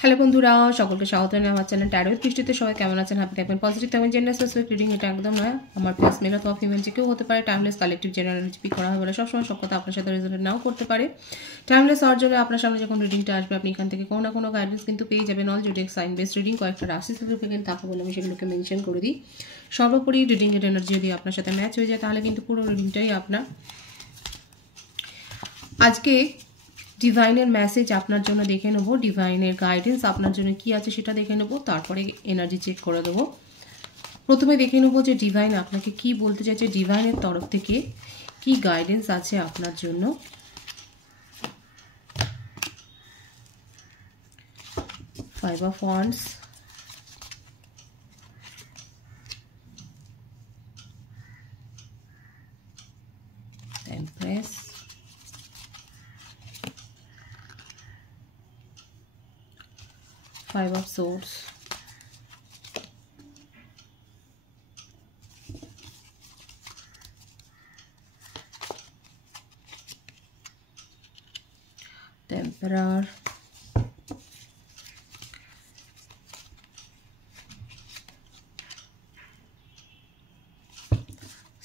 Hello বন্ধুরা, সকলকে স্বাগত জানাই আমার চ্যানেল ট্যারো দৃষ্টিতে। সবাই কেমন আছেন? হ্যাপি থাকবেন, পজিটিভ থাকবেন। জেন্ডার স্পেসিফিক রিডিং এটা একদম নয়। আমার প্লাস মেল অথবা ফিমেল যে কেউ হতে পারে। টাইমলেস কালেকটিভ জেনারেল পিক করা হবে না। সবসময় সব কথা আপনার সাথে রেজোনেট নাও করতে পারে। টাইমলেস হওয়ার জন্য আপনার সামনে যখন রিডিংটা আসবে, আপনি এখান থেকে কোনো না কোনো গাইডেন্স কিন্তু পেয়ে যাবেন। All zodiac sign base reading কয়েকটা রাশি সার্টিফিকেট থাকে বলে আমি সেগুলোকে মেনশন করে দিই। সর্বোপরি রিডিংয়ের এনার্জি যদি আপনার সাথে ম্যাচ হয়ে যায়, তাহলে কিন্তু পুরো রিডিংটাই আপনার। আজকে ডিভাইনের মেসেজ আপনার জন্য দেখে নেবো, ডিভাইনের গাইডেন্স আপনার জন্য কি আছে সেটা দেখে নেবো, তারপরে এনার্জি চেক করে দেবো। প্রথমে দেখে নেবো যে ডিভাইন আপনাকে কি বলতে চাইছে, ডিভাইনের তরফ থেকে কি গাইডেন্স আছে আপনার জন্য। Five of wands, empress, Five of Swords, the Emperor,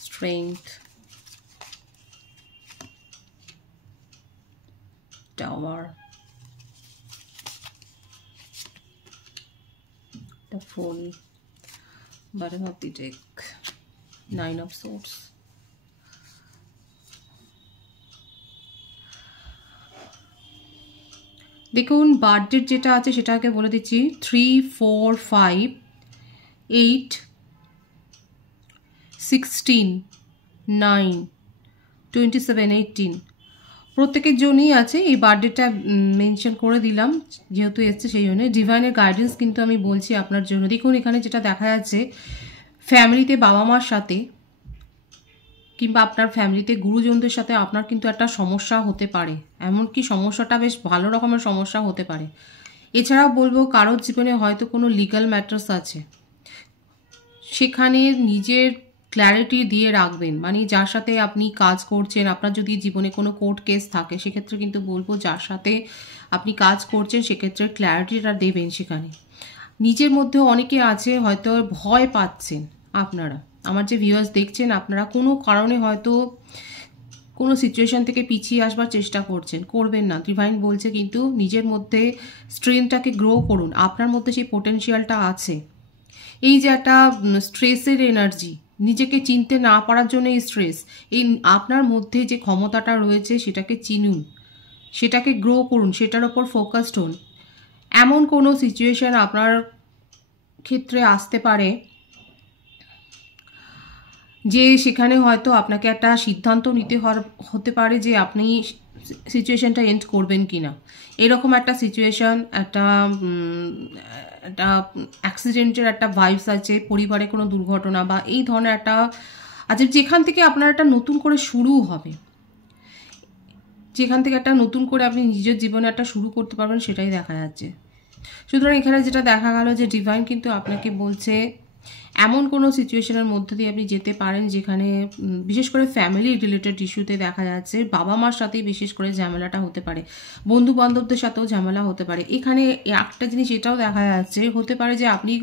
Strength, Tower, the Fool, bottom of the deck, Nine of Swords. দেখুন, বার্থডেট যেটা আছে সেটাকে বলে দিচ্ছি 3, 4, 5, 8, 16, 9, 27, 18 প্রত্যেকের জন্যই আছে। এই বার্থডেটা মেনশন করে দিলাম যেহেতু এসছে সেই জন্য। ডিভাইনের গাইডেন্স কিন্তু আমি বলছি আপনার জন্য। দেখুন, এখানে যেটা দেখা যাচ্ছে, ফ্যামিলিতে বাবা মার সাথে কিংবা আপনার ফ্যামিলিতে গুরুজনদের সাথে আপনার কিন্তু একটা সমস্যা হতে পারে। এমনকি সমস্যাটা বেশ ভালো রকমের সমস্যা হতে পারে। এছাড়াও বলবো, কারোর জীবনে হয়তো কোনো লিগ্যাল ম্যাটার্স আছে, সেখানে নিজের ক্ল্যারিটি দিয়ে রাখবেন। মানে যার সাথে আপনি কাজ করছেন, আপনার যদি জীবনে কোনো কোর্ট কেস থাকে, সেক্ষেত্রে কিন্তু বলবো যার সাথে আপনি কাজ করছেন সেক্ষেত্রে ক্ল্যারিটিটা দেবেন। সেখানে নিজের মধ্যেও অনেকে আছে হয়তো ভয় পাচ্ছেন। আপনারা আমার যে ভিউয়ার্স দেখছেন, আপনারা কোনো কারণে হয়তো কোনো সিচুয়েশন থেকে পিছিয়ে আসবার চেষ্টা করছেন, করবেন না। ডিভাইন বলছে কিন্তু নিজের মধ্যে স্ট্রেংথটাকে গ্রো করুন। আপনার মধ্যে সেই পোটেনশিয়ালটা আছে। এই যে একটা স্ট্রেসের এনার্জি, নিজেকে চিনতে না পারার জন্য এই স্ট্রেস, এই আপনার মধ্যে যে ক্ষমতাটা রয়েছে সেটাকে চিনুন, সেটাকে গ্রো করুন, সেটার ওপর ফোকাসড হন। এমন কোনো সিচুয়েশন আপনার ক্ষেত্রে আসতে পারে যে সেখানে হয়তো আপনাকে একটা সিদ্ধান্ত নিতে হতে পারে যে আপনি সিচুয়েশনটা এন্ড করবেন কি না। এরকম একটা সিচুয়েশন, একটা অ্যাক্সিডেন্টের একটা ভাইবস আছে, পরিবারে কোনো দুর্ঘটনা বা এই ধরনের একটা আছে, যেখান থেকে আপনার একটা নতুন করে শুরু হবে, যেখান থেকে একটা নতুন করে আপনি নিজের জীবনে একটা শুরু করতে পারবেন, সেটাই দেখা যাচ্ছে। সুতরাং এখানে যেটা দেখা গেল যে ডিভাইন কিন্তু আপনাকে বলছে এমন কোনো সিচুয়েশনের মধ্যে দিয়ে আপনি যেতে পারেন যেখানে বিশেষ করে ফ্যামিলি রিলেটেড ইস্যুতে দেখা যাচ্ছে বাবা মার সাথেই বিশেষ করে ঝামেলাটা হতে পারে, বন্ধু বান্ধবদের সাথেও ঝামেলা হতে পারে। এখানে একটা জিনিস এটাও দেখা যাচ্ছে, হতে পারে যে আপনি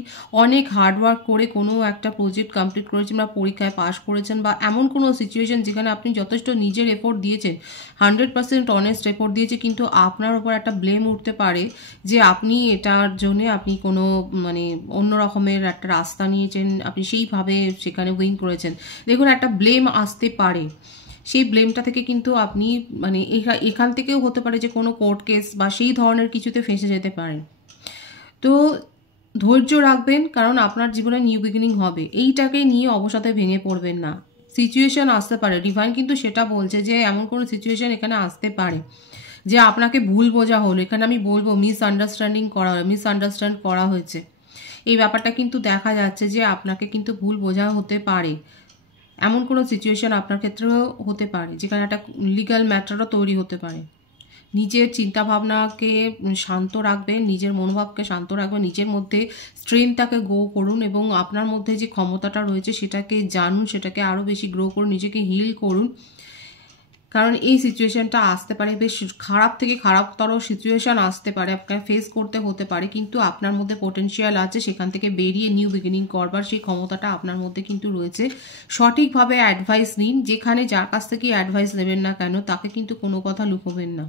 অনেক হার্ডওয়ার্ক করে কোনো একটা প্রজেক্ট কমপ্লিট করেছেন বা পরীক্ষায় পাশ করেছেন, বা এমন কোনো সিচুয়েশন যেখানে আপনি যথেষ্ট নিজের এফোর্ট দিয়েছেন, 100% অনেস্ট এফোর্ট দিয়েছে, কিন্তু আপনার ওপর একটা ব্লেম উঠতে পারে যে আপনি এটার জন্য আপনি কোনো মানে অন্য রকমের একটা রাস্তা নিয়েছেন, আপনি সেইভাবে সেখানে উইন করেছেন। দেখুন, একটা ব্লেম আসতে পারে, সেই ব্লেমটা থেকে কিন্তু আপনি মানে এখান থেকেও হতে পারে যে কোনো কোর্ট কেস বা সেই ধরনের কিছুতে ফেঁসে যেতে পারেন। তো ধৈর্য রাখবেন, কারণ আপনার জীবনে নিউ বিগিনিং হবে। এইটাকে নিয়ে অবসাদে ভেঙে পড়বেন না। সিচুয়েশন আসতে পারে, ডিভাইন কিন্তু সেটা বলছে যে এমন কোনো সিচুয়েশন এখানে আসতে পারে যে আপনাকে ভুল বোঝা হলো। এখানে আমি বলবো মিসআন্ডারস্ট্যান্ড করা হয়েছে। এই ব্যাপারটা কিন্তু দেখা যাচ্ছে যে আপনাকে কিন্তু ভুল বোঝা হতে পারে। এমন কোনো সিচুয়েশন আপনার ক্ষেত্রেও হতে পারে যেখানে একটা লিগ্যাল ম্যাটারও তৈরি হতে পারে। নিজের চিন্তাভাবনাকে শান্ত রাখবেন, নিজের মনোভাবকে শান্ত রাখবেন, নিজের মধ্যে স্ট্রেংথটাকে গ্রো করুন এবং আপনার মধ্যে যে ক্ষমতাটা রয়েছে সেটাকে জানুন, সেটাকে আরও বেশি গ্রো করুন, নিজেকে হিল করুন। কারণ এই সিচুয়েশনটা আসতে পারে, বেশ খারাপ থেকে খারাপতর সিচুয়েশন আসতে পারে, আপনাকে ফেস করতে হতে পারে, কিন্তু আপনার মধ্যে পোটেনশিয়াল আছে সেখান থেকে বেরিয়ে নিউ বিগিনিং করবার সেই ক্ষমতাটা আপনার মধ্যে কিন্তু রয়েছে। সঠিকভাবে অ্যাডভাইস নিন, যেখানে যার কাছ থেকে অ্যাডভাইস নেবেন না কেন তাকে কিন্তু কোনো কথা লুকোবেন না,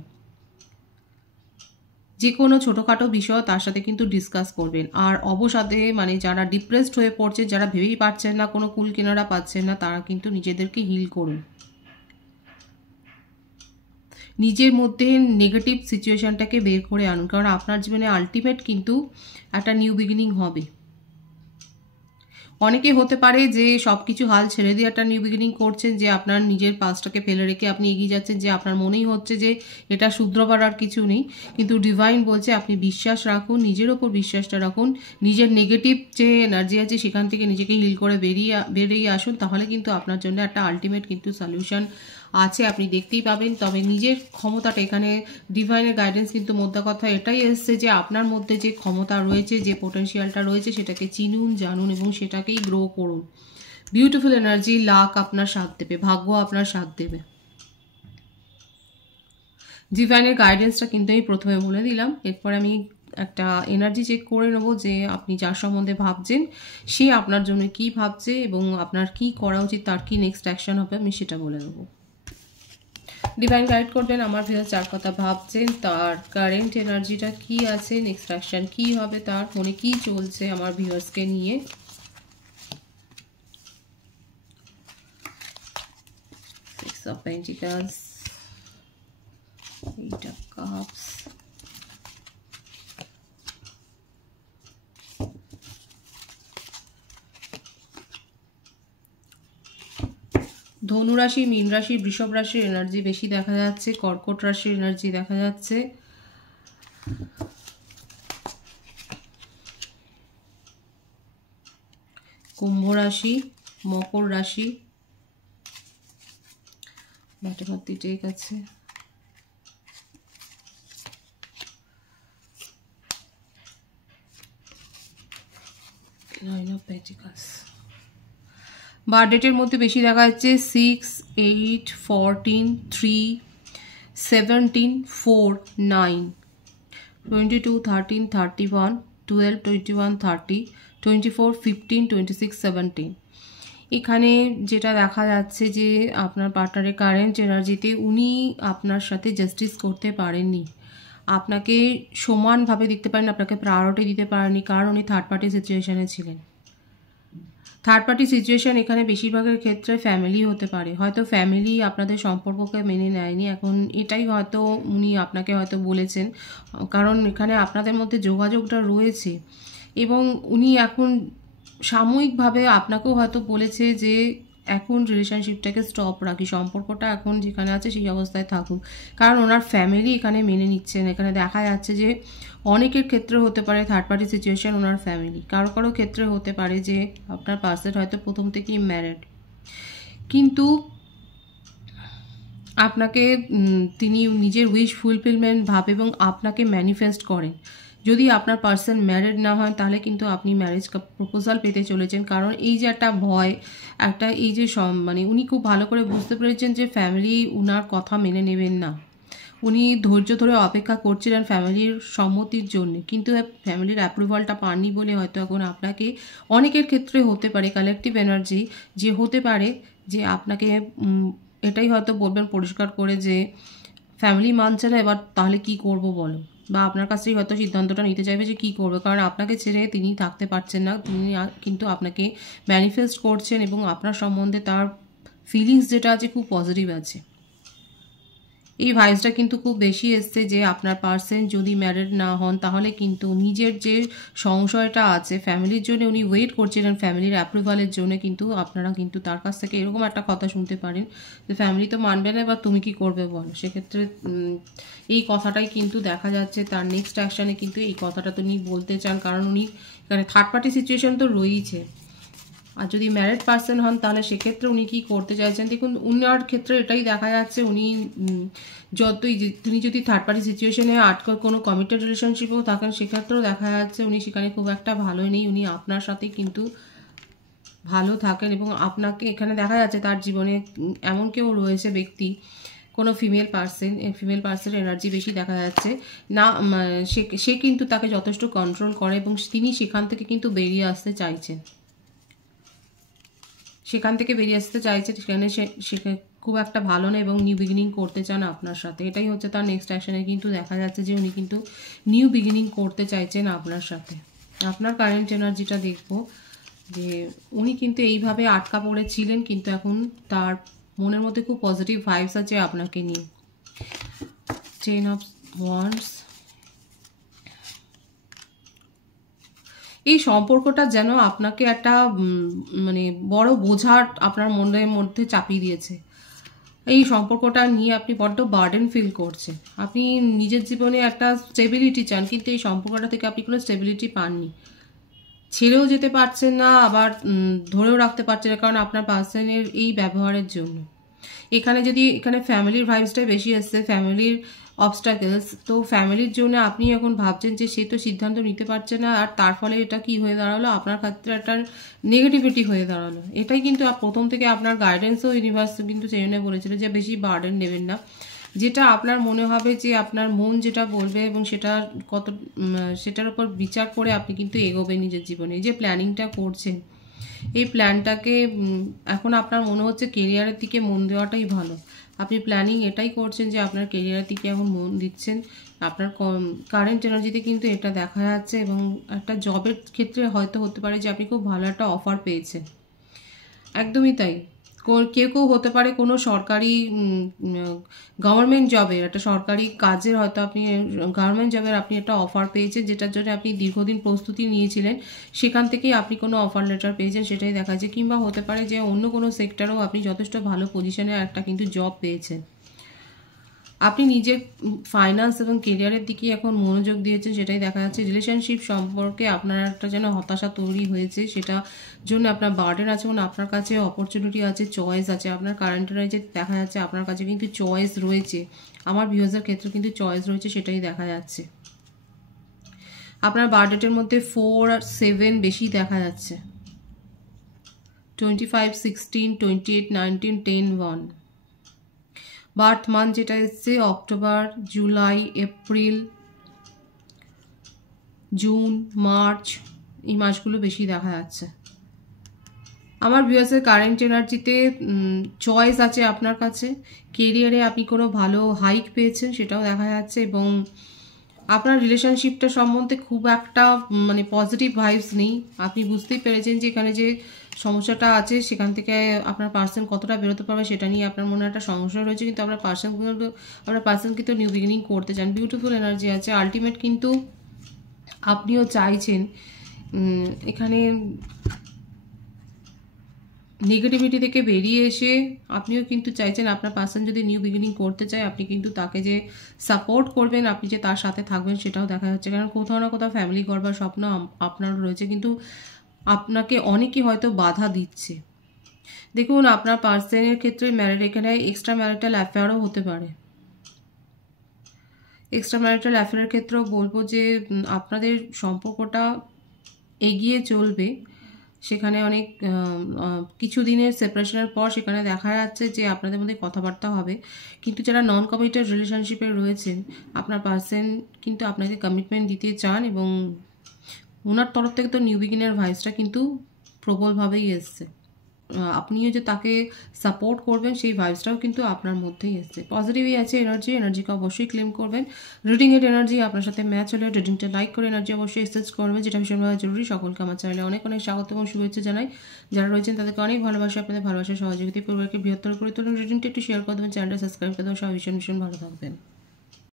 যে কোনো ছোটোখাটো বিষয় তার সাথে কিন্তু ডিসকাস করবেন। আর অবসাদে মানে যারা ডিপ্রেসড হয়ে পড়ছে, যারা ভেবেই পাচ্ছেন না, কোনো কুল কিনারা পাচ্ছেন না, তারা কিন্তু নিজেদেরকে হিল করুন, নিজের মধ্যে নেগেটিভ সিচুয়েশনটাকে বের করে আনুন, কারণ আপনার জীবনে আলটিমেট কিন্তু একটা নিউ বিগিনিং হবে। অনেকে হতে পারে যে সব কিছু হাল ছেড়ে দিয়ে একটা নিউ বিগিনিং করছেন, যে আপনার নিজের পাস্টটাকে ফেলে রেখে আপনি এগিয়ে যাচ্ছেন, যে আপনার মনেই হচ্ছে যে এটা শুধরোবার আর কিছু নেই, কিন্তু ডিভাইন বলছে আপনি বিশ্বাস রাখুন, নিজের ওপর বিশ্বাসটা রাখুন, নিজের নেগেটিভ যে এনার্জি আছে সেখান থেকে নিজেকে হিল করে বেরিয়ে আসুন, তাহলে কিন্তু আপনার জন্য একটা আলটিমেট কিন্তু সলিউশন আছে, আপনি দেখতেই পাবেন। তবে নিজের ক্ষমতাটা, এখানে ডিভাইনের গাইডেন্স কিন্তু মোদ্দা কথা এটাই এসছে যে আপনার মধ্যে যে ক্ষমতা রয়েছে, যে পোটেনশিয়ালটা রয়েছে সেটাকে চিনুন, জানুন এবং সেটাকেই গ্রো করুন। বিউটিফুল এনার্জি, লাক আপনার সাথ দেবে, ভাগ্য আপনার সাথ দেবে। ডিভাইনের গাইডেন্সটা কিন্তু আমি প্রথমে বলে দিলাম, এরপর আমি একটা এনার্জি চেক করে নেব যে আপনি যার সম্বন্ধে ভাবছেন সে আপনার জন্য কি ভাবছে এবং আপনার কি করা উচিত, তার কি নেক্সট অ্যাকশন হবে, আমি সেটা বলে দেবো। ডিভাইন গাইড করবেন আমার ভিউয়ার্স যার কথা ভাবছেন, তার কারেন্ট এনার্জিটা কি আছে, নেক্সট অ্যাকশন কি হবে, তার মনে কি চলছে আমার ভিউয়ার্সকে নিয়ে। Six of pentacles, eight of cups, ধনু রাশি, মীন রাশি, বৃষভ রাশির এনার্জি বেশি দেখা যাচ্ছে, কর্কট রাশির এনার্জি দেখা যাচ্ছে, কুম্ভ রাশি, মকর রাশি, ব্যাটাভাতি ঠিক আছে, নাইন অফ পেন্টিকলস। বার্থডেটের মধ্যে বেশি দেখা যাচ্ছে 6, 8, 14, 3, 17, 4, 9, 22, 13, 31, 12, 21, 30, 24, 15, 26, 17। এখানে যেটা দেখা যাচ্ছে যে আপনার পার্টনারের কারেন্ট এনার্জিতে উনি আপনার সাথে জাস্টিস করতে পারেননি, আপনাকে সমানভাবে দেখতে পারেন, আপনাকে প্রায়োরিটি দিতে পারেননি, কারণ উনি থার্ড পার্টি সিচুয়েশনে ছিলেন। থার্ড পার্টি সিচুয়েশন এখানে বেশিরভাগের ক্ষেত্রে ফ্যামিলি হতে পারে, হয়তো ফ্যামিলি আপনাদের সম্পর্ককে মেনে নেয়নি, এখন এটাই হয়তো উনি আপনাকে হয়তো বলেছেন, কারণ এখানে আপনাদের মধ্যে যোগাযোগটা রয়েছে এবং উনি এখন সাময়িকভাবে আপনাকেও হয়তো বলেছে যে এখন রিলেশনশিপটাকে স্টপ রাখি, সম্পর্কটা এখন যেখানে আছে সেই অবস্থায় থাকুক, কারণ ওনার ফ্যামিলি এখানে মেনে নিচ্ছেন। এখানে দেখা যাচ্ছে যে অনেকের ক্ষেত্রে হতে পারে থার্ড পার্টি সিচুয়েশন ওনার ফ্যামিলি, কারো কারো ক্ষেত্রে হতে পারে যে আপনার পার্সন হয়তো প্রথম থেকেই ম্যারিড, কিন্তু আপনাকে তিনি নিজের উইশ ফুলফিলমেন্ট ভাবে এবং আপনাকে ম্যানিফেস্ট করেন। যদি আপনার পার্সন ম্যারিড না হয় তাহলে কিন্তু আপনি ম্যারেজ প্রপোজাল পেতে চলেছেন, কারণ এই যে একটা ভয়, একটা এই যে মানে উনি খুব ভালো করে বুঝতে পেরেছেন যে ফ্যামিলি উনার কথা মেনে নেবেন না, উনি ধৈর্য ধরে অপেক্ষা করছিলেন ফ্যামিলির সম্মতির জন্য, কিন্তু ফ্যামিলির অ্যাপ্রুভালটা পাননি বলে হয়তো এখন আপনাকে, অনেকের ক্ষেত্রে হতে পারে কালেকটিভ এনার্জি যে হতে পারে যে আপনাকে এটাই হয়তো বলবেন পরিষ্কার করে যে ফ্যামিলি মানছে না, এবার তাহলে কি করব বলো, বা আপনার কাছেই হয়তো সিদ্ধান্তটা নিতে চাইবে যে কী করবে, কারণ আপনাকে ছেড়ে তিনি থাকতে পারছেন না, তিনি কিন্তু আপনাকে ম্যানিফেস্ট করছেন এবং আপনার সম্বন্ধে তার ফিলিংস যেটা আছে খুব পজিটিভ আছে। এই ভাইসটা কিন্তু খুব বেশি এসছে যে আপনার পার্সন যদি ম্যারিড না হন তাহলে কিন্তু নিজের যে সংশয়টা আছে ফ্যামিলির জন্য উনি ওয়েট করছিলেন ফ্যামিলির অ্যাপ্রুভালের জন্য, কিন্তু আপনারা কিন্তু তার কাছ থেকে এরকম একটা কথা শুনতে পারেন যে ফ্যামিলি তো মানবে না, এবার তুমি কি করবে বলো। সেক্ষেত্রে এই কথাটাই কিন্তু দেখা যাচ্ছে তার নেক্সট অ্যাকশানে কিন্তু এই কথাটা তো উনি বলতে চান, কারণ উনি এখানে থার্ড পার্টি সিচুয়েশন তো রয়েইছে, আর যদি ম্যারিড পার্সন হন তাহলে সেক্ষেত্রে উনি কী করতে চাইছেন। দেখুন উনার ক্ষেত্রে এটাই দেখা যাচ্ছে উনি তিনি যদি থার্ড পার্টি সিচুয়েশনে আটকে কোনো কমিটেড রিলেশনশিপেও থাকেন সেক্ষেত্রেও দেখা যাচ্ছে উনি সেখানে খুব একটা ভালো নেই, উনি আপনার সাথে কিন্তু ভালো থাকেন এবং আপনাকে এখানে দেখা যাচ্ছে তার জীবনে এমন কেউ রয়েছে ব্যক্তি, কোনো ফিমেল পার্সন এনার্জি বেশি দেখা যাচ্ছে না। সে কিন্তু তাকে যথেষ্ট কন্ট্রোল করে এবং তিনি সেখান থেকে কিন্তু বেরিয়ে আসতে চাইছেন, সেখানে সে খুব একটা ভালো না এবং নিউ বিগিনিং করতে চান আপনার সাথে। এটাই হচ্ছে তার নেক্সট অ্যাকশনে কিন্তু দেখা যাচ্ছে যে উনি কিন্তু নিউ বিগিনিং করতে চাইছেন আপনার সাথে। আপনার কারেন্ট এনার্জিটা দেখবো যে উনি কিন্তু এইভাবে আটকা পড়েছিলেন, কিন্তু এখন তার মনের মধ্যে খুব পজিটিভ ভাইবস আছে আপনাকে নিয়ে। 10 অফ ওয়ান্ডস, এই সম্পর্কটা যেন আপনাকে একটা মানে বড় বোঝা আপনার মনের মধ্যে চাপিয়ে দিয়েছে। এই সম্পর্কটা নিয়ে আপনি বড্ড বার্ডেন ফিল করছেন। আপনি নিজের জীবনে একটা স্টেবিলিটি চান, কিন্তু এই সম্পর্কটা থেকে আপনি কোনো স্টেবিলিটি পাননি। ছেড়েও যেতে পারছেন না, আবার ধরেও রাখতে পারছেন না, কারণ আপনার পার্সনের এই ব্যবহারের জন্য। এখানে ফ্যামিলির ভাইবসটাই বেশি আসছে, ফ্যামিলির অবস্টাকেলস। তো ফ্যামিলির জন্য আপনি এখন ভাবছেন যে সে তো সিদ্ধান্ত নিতে পারছে না, আর তার ফলে এটা কি হয়ে দাঁড়ালো, আপনার ক্ষেত্রে একটা নেগেটিভিটি হয়ে দাঁড়ালো। এটাই কিন্তু প্রথম থেকে আপনার গাইডেন্সও ইউনিভার্স কিন্তু সেই জন্য বলেছিল যে বেশি বার্ডেন নেবেন না। যেটা আপনার মনে হবে যে আপনার মন যেটা বলবে এবং সেটার উপর বিচার করে আপনি কিন্তু এগোবেন নিজের জীবনে। যে প্ল্যানিংটা করছেন, এই প্ল্যানটাকে এখন আপনার মনে হচ্ছে কেরিয়ারের দিকে মন দেওয়াটাই ভালো। আপনি প্ল্যানিং এটাই করছেন যে আপনার কেরিয়ারের দিকে এখন মন দিচ্ছেন। আপনার কারেন্ট এনার্জিতে কিন্তু এটা দেখা যাচ্ছে, এবং একটা জবের ক্ষেত্রে হয়তো হতে পারে যে আপনি খুব ভালো একটা অফার পেয়েছেন। একদমই তাই। কেউ হতে পারে কোনো সরকারি গভর্নমেন্ট জবের, একটা সরকারি কাজের হয়তো আপনি গভর্নমেন্ট জবের আপনি একটা অফার পেয়েছেন, যেটার জন্য আপনি দীর্ঘদিন প্রস্তুতি নিয়েছিলেন। সেখান থেকেই আপনি কোনো অফার লেটার পেয়েছেন, সেটাই দেখা যায়। কিংবা হতে পারে যে অন্য কোনো সেক্টরেও আপনি যথেষ্ট ভালো পজিশনে একটা কিন্তু জব পেয়েছেন। আপনি নিজের ফাইন্যান্স এবং কেরিয়ারের দিকে এখন মনোযোগ দিয়েছেন, সেটাই দেখা যাচ্ছে। রিলেশনশিপ সম্পর্কে আপনার একটা যেন হতাশা তৈরি হয়েছে, সেটা জন্য আপনার বার্ডেন আছে এবং আপনার কাছে অপরচুনিটি আছে, চয়েস আছে। আপনার কারেন্ট এনার্জি দেখা যাচ্ছে আপনার কাছে কিন্তু চয়েস রয়েছে। আমার ভিউয়ার্সের ক্ষেত্রে কিন্তু চয়েস রয়েছে, সেটাই দেখা যাচ্ছে। আপনার বার্থডেটের মধ্যে 4 আর 7 বেশি দেখা যাচ্ছে। 25, 16, 28, 19, 10, 1। বার্থ মান্থ যেটা এসছে October, July, April, June, March, এই মাসগুলো বেশি দেখা যাচ্ছে। আমার ভিউয়ার্সের কারেন্ট এনার্জিতে চয়েস আছে আপনার কাছে। কেরিয়ারে আপনি কোনো ভালো হাইক পেয়েছেন, সেটাও দেখা যাচ্ছে। এবং আপনার রিলেশনশিপটা সম্বন্ধে খুব একটা মানে পজিটিভ ভাইবস নেই। আপনি বুঝতেই পেরেছেন যে এখানে যে সমস্যাটা আছে সেখান থেকে আপনার পার্সন কতটা বেরোতে পারবে সেটা নিয়ে আপনার মনে একটা সমস্যা রয়েছে, কিন্তু আপনার পার্সন কিন্তু নিউ বিগিনিং করতে চান। বিউটিফুল এনার্জি আছে। আলটিমেট কিন্তু আপনিও চাইছেন এখানে নেগেটিভিটি থেকে বেরিয়ে এসে আপনিও কিন্তু চাইছেন আপনার পার্সন যদি নিউ বিগিনিং করতে চায়, আপনি কিন্তু তাকে যে সাপোর্ট করবেন, আপনি যে তার সাথে থাকবেন, সেটাও দেখা যাচ্ছে। কারণ কোথাও না কোথাও ফ্যামিলি করবার স্বপ্ন আপনারও রয়েছে, কিন্তু আপনাকে অনেকেই হয়তো বাধা দিচ্ছে। দেখুন, আপনার পার্সনের ক্ষেত্রে এখানে এক্সট্রা ম্যারিটাল অ্যাফেয়ারও হতে পারে। এক্সট্রা ম্যারিটাল অ্যাফেয়ারের ক্ষেত্রেও বলবো যে আপনাদের সম্পর্কটা এগিয়ে চলবে। সেখানে অনেক কিছু দিনের সেপারেশনের পর সেখানে দেখা যাচ্ছে যে আপনাদের মধ্যে কথাবার্তা হবে, কিন্তু যারা নন কমিটেড রিলেশনশিপে রয়েছেন, আপনার পার্সন কিন্তু আপনাকে কমিটমেন্ট দিতে চান, এবং ওনার তরফ থেকে তো নিউ বিগিনের ভাইসটা কিন্তু প্রবলভাবেই এসছে। আপনিও যে তাকে সাপোর্ট করবেন সেই ভাইবসটাও কিন্তু আপনার মধ্যেই এসছে। পজিটিভই আছে এনার্জিকে অবশ্যই ক্লেম করবেন। রিডিংয়ের এনার্জি আপনার সাথে ম্যাচ হলে রিডিংটা লাইক করে এনার্জি অবশ্যই এক্সচেঞ্জ করবেন, যেটা ভীষণভাবে জরুরি। সকলকে আমার চ্যানেলে অনেক অনেক স্বাগত এবং শুভেচ্ছা জানাই। যারা রয়েছেন তাদেরকে অনেক ভালোবাসা, আপনাদের ভালোবাসার সহযোগিতা পরিবারকে বৃহত্তর করে তুলুন। রিডিংটা একটু শেয়ার করে দেবেন, চ্যানেলটা সাবস্ক্রাইব করে দেবেন। সবাই ভীষণ ভালো থাকবেন।